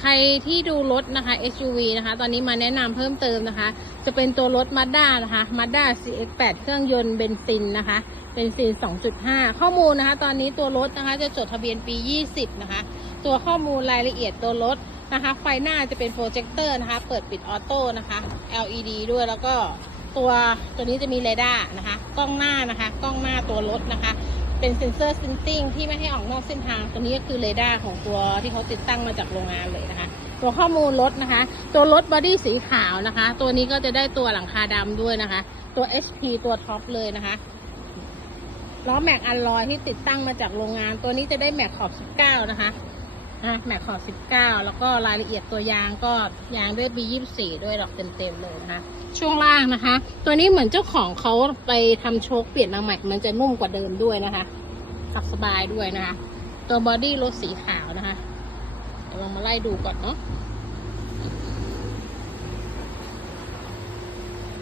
ใครที่ดูรถนะคะ SUV นะคะ ตอนนี้มาแนะนำเพิ่มเติมนะคะ จะเป็นตัวรถ Mazda นะคะ Mazda CX-8 เครื่องยนต์เบนซินนะคะเบนซิน 2.5 ข้อมูลนะคะ ตอนนี้ตัวรถนะคะจะจดทะเบียนปี 20 นะคะ ตัวข้อมูลรายละเอียดตัวรถนะคะ ไฟหน้าจะเป็นโปรเจคเตอร์นะคะ เปิดปิดออโต้นะคะ LED ด้วยแล้วก็ตัวตัวนี้จะมีเรดาร์นะคะ กล้องหน้านะคะ กล้องหน้าตัวรถนะคะ เป็นเซ็นเซอร์ซินติ้งที่ไม่ให้ออกนอกเส้นทาง ตัวนี้ก็คือเรดาร์ของตัวที่เขาติดตั้งมาจากโรงงานเลยนะคะ ตัวข้อมูลรถนะคะ ตัวรถบอดี้สีขาวนะคะ ตัวนี้ก็จะได้ตัวหลังคาดำด้วยนะคะ ตัว HP ตัวท็อปเลยนะคะล้อแม็กอัลลอยที่ติดตั้งมาจากโรงงาน ตัวนี้จะได้แม็กขอบ19นะคะ อะแม็กขอบ19 แล้วก็รายละเอียดตัวยางก็ยางด้วยปี24 ด้วยดอกเต็มๆเลยนะคะ ช่วงล่างนะคะ ตัวนี้เหมือนเจ้าของเขาไปทำโชคเปลี่ยนมาใหม่ มันจะนุ่มกว่าเดิมด้วยนะคะขับสบายด้วยนะคะ ตัวบอดี้รถสีขาวนะคะเดี๋ยวเรามาไล่ดูก่อนเนาะ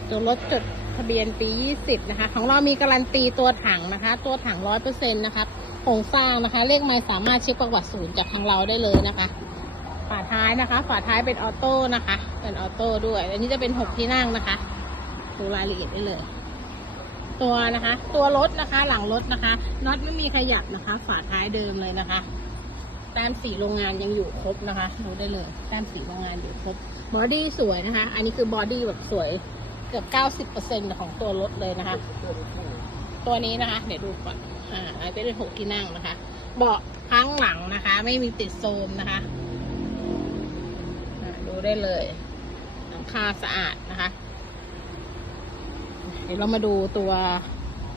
ตัวรถจดทะเบียนปี 20 นะคะ ของเรามีการันตีตัวถังนะคะ ตัวถัง 100%นะคะโครงสร้างนะคะ เลขไม้สามารถเช็คประวัติศูนย์จากทางเราได้เลยนะคะ ฝาท้ายนะคะ ฝาท้ายเป็นออโต้นะคะ เป็นออโต้ด้วย อันนี้จะเป็น6ที่นั่งนะคะ ดูรายละเอียดได้เลย ตัวนะคะ ตัวรถนะคะ หลังรถนะคะน็อตไม่มีขยับนะคะ ฝาท้ายเดิมเลยนะคะแต้มสีโรงงานยังอยู่ครบนะคะดูได้เลยแต้มสีโรงงานอยู่ครบบอดี้สวยนะคะ อันนี้คือบอดี้แบบสวยเกือบ90%ของตัวรถเลยนะคะ ตัวนี้นะคะ เดี๋ยวดูก่อน อ่าอันนี้เป็นหกที่นั่งนะคะ เบาะข้างหลังนะคะ ไม่มีติดโซมนะคะดูได้เลยหลังคาสะอาดนะคะ เดี๋ยวเรามาดูตัว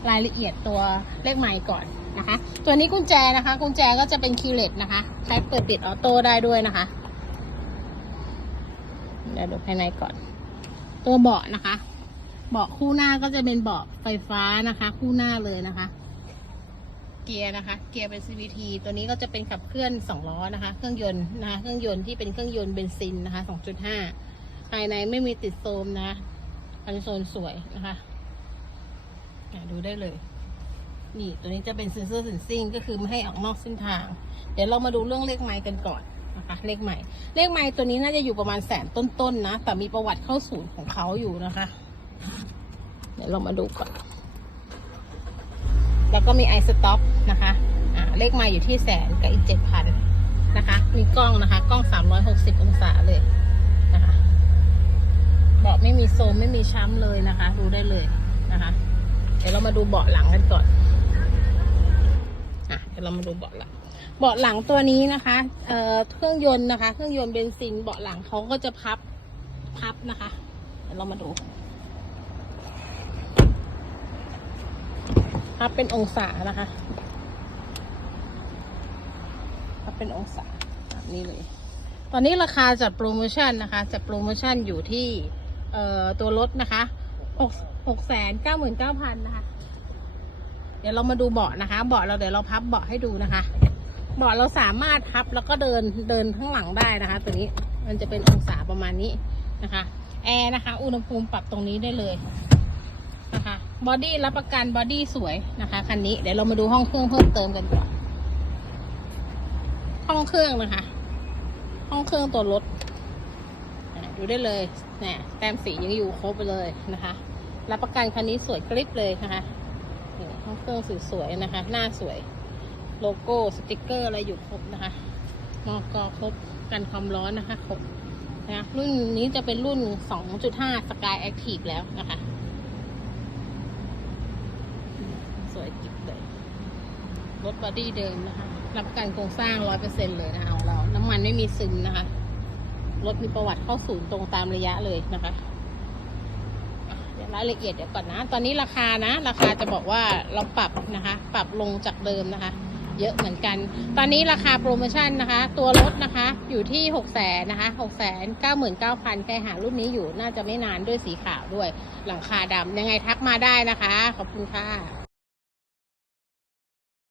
รายละเอียดตัวเลขไมล์ก่อนนะคะ ตัวนี้กุญแจนะคะ กุญแจก็จะเป็นคีย์เลสนะคะ ใช้เปิดปิดออโต้ได้ด้วยนะคะ เดี๋ยวดูภายในก่อน ตัวเบาะนะคะ เบาะคู่หน้าก็จะเป็นเบาะไฟฟ้านะคะ คู่หน้าเลยนะคะ เกียร์นะคะ เกียร์เป็น CVT ตัวนี้ก็จะเป็นขับเคลื่อนสองล้อนะคะ เครื่องยนต์นะคะ เครื่องยนต์ที่เป็นเครื่องยนต์เบนซินนะคะ 2.5 ภายในไม่มีติดโซมนะคอนโซลสวยนะคะดูได้เลย นี่ตัวนี้จะเป็นเซนเซอร์เซนซิงก็คือไม่ให้ออกนอกเส้นทาง เดี๋ยวเรามาดูเรื่องเลขไมล์กันก่อนนะคะเลขไมล์เลขไมล์ตัวนี้น่าจะอยู่ประมาณแสนต้นๆนะ แต่มีประวัติเข้าศูนย์ของเขาอยู่นะคะ เดี๋ยวเรามาดูก่อน แล้วก็มีไอสต็อปนะคะอ่าเลขมาอยู่ที่แสนกับอีกเจ็ดพันนะคะ มีกล้องนะคะ กล้องสามร้อยหกสิบองศาเลยนะคะเบาะไม่มีโซมไม่มีช้ำเลยนะคะ ดูได้เลยนะคะ เดี๋ยวเรามาดูเบาะหลังกันก่อนอะเดี๋ยวเรามาดูเบาะหลังเบาะหลังตัวนี้นะคะเอ่อเครื่องยนต์นะคะ เครื่องยนต์เบนซินเบาะหลังเขาก็จะพับพับนะคะ เดี๋ยวเรามาดู พับเป็นองศานะคะพับเป็นองศาแบบนี้เลย ตอนนี้ราคาจัดโปรโมชั่นนะคะจัดโปรโมชั่นอยู่ที่เอ่อตัวรถนะคะหกหกแสนเก้าหมื่นเก้าพันนะคะ เดี๋ยวเรามาดูเบาะนะคะ เบาะเราเดี๋ยวเราพับเบาะให้ดูนะคะ เบาะเราสามารถพับแล้วก็เดินเดินข้างหลังได้นะคะ ตัวนี้มันจะเป็นองศาประมาณนี้นะคะ แอร์นะคะ อุณหภูมิปรับตรงนี้ได้เลยนะคะ บอดี้รับประกันบอดี้สวยนะคะคันนี้เดี๋ยวเรามาดูห้องเครื่องเพิ่มเติมกันก่อนห้องเครื่องนะคะ ห้องเครื่องตัวรถดูได้เลยเนี่ยแต้มสียังอยู่ครบไปเลยนะคะ รับประกันคันนี้สวยกริบเลยนะคะห้องเครื่องสวยๆนะคะ หน้าสวยโลโก้สติกเกอร์อะไรอยู่ครบนะคะมอกอครบกันความร้อนนะคะครบนะรุ่นนี้จะเป็นรุ่น 2.5 Sky Active แล้วนะคะ สวยกิบเลย รถบอดี้เดิมนะคะ รับประกันโครงสร้างร้อยเปอร์เซ็นเลยนะคะของเรา น้ำมันไม่มีซึมนะคะ รถมีประวัติเข้าศูนย์ตรงตามระยะเลยนะคะอะรายละเอียดเดี๋ยวก่อนนะ ตอนนี้ราคานะ ราคาจะบอกว่าเราปรับนะคะ ปรับลงจากเดิมนะคะ เยอะเหมือนกัน ตอนนี้ราคาโปรโมชั่นนะคะ ตัวรถนะคะอยู่ที่หกแสนนะคะหกแสนเก้าหมื่นเก้าพันใครหารุ่นนี้อยู่น่าจะไม่นานด้วยสีขาวด้วย หลังคาดำยังไงทักมาได้นะคะ ขอบคุณค่ะ